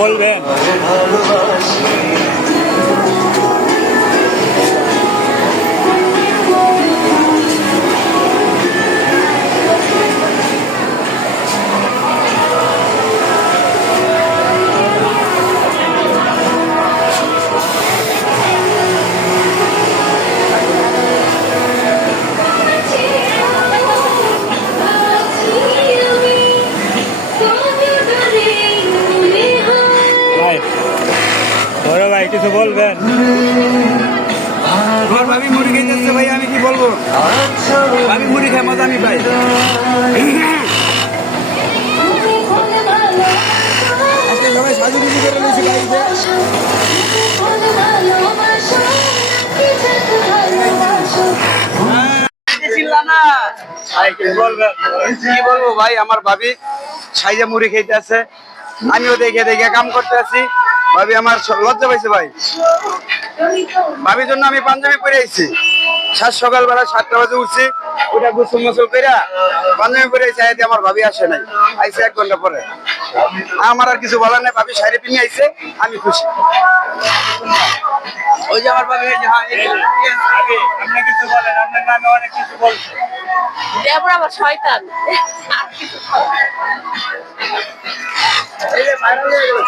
বলবেন বড় ভাই কিছু বলবেন? আমার ভাবি মুড়ি খেতেছে ভাই, আমি কি বলবো? ভাবি মুড়ি খাই মজা আমি পাই। আজকে সবাই সাজুগুজু করে নিয়েছি গাড়িতে। কি বলবো ভাই, আমার ভাবি সাইজে মুড়ি খেতে আছে, আমিও দেখে দেখে কাম করতে আছি। ভাবি আমার লজ্জা পাইছে ভাই, ভাবির জন্য আমি পাঞ্জাবি পরে আইছি। সকালবেলা 7টা বাজে উঠছি, ওটা গোসল মোসল করে পাঞ্জাবি পরে আইছি। আইতে আমার ভাবি আসে নাই, আইসে 1 ঘন্টা পরে। আমার আর কিছু বলার নাই, ভাবি শাড়ি পিনিয়ে আইছে, আমি খুশি। ওই যে আমার ভাবি, আপনি কিছু বলেন, আপনার নামে অনেক কিছু বলছে। দেবর আবার শয়তান। এই যে ভাইরাল হয়ে গেল।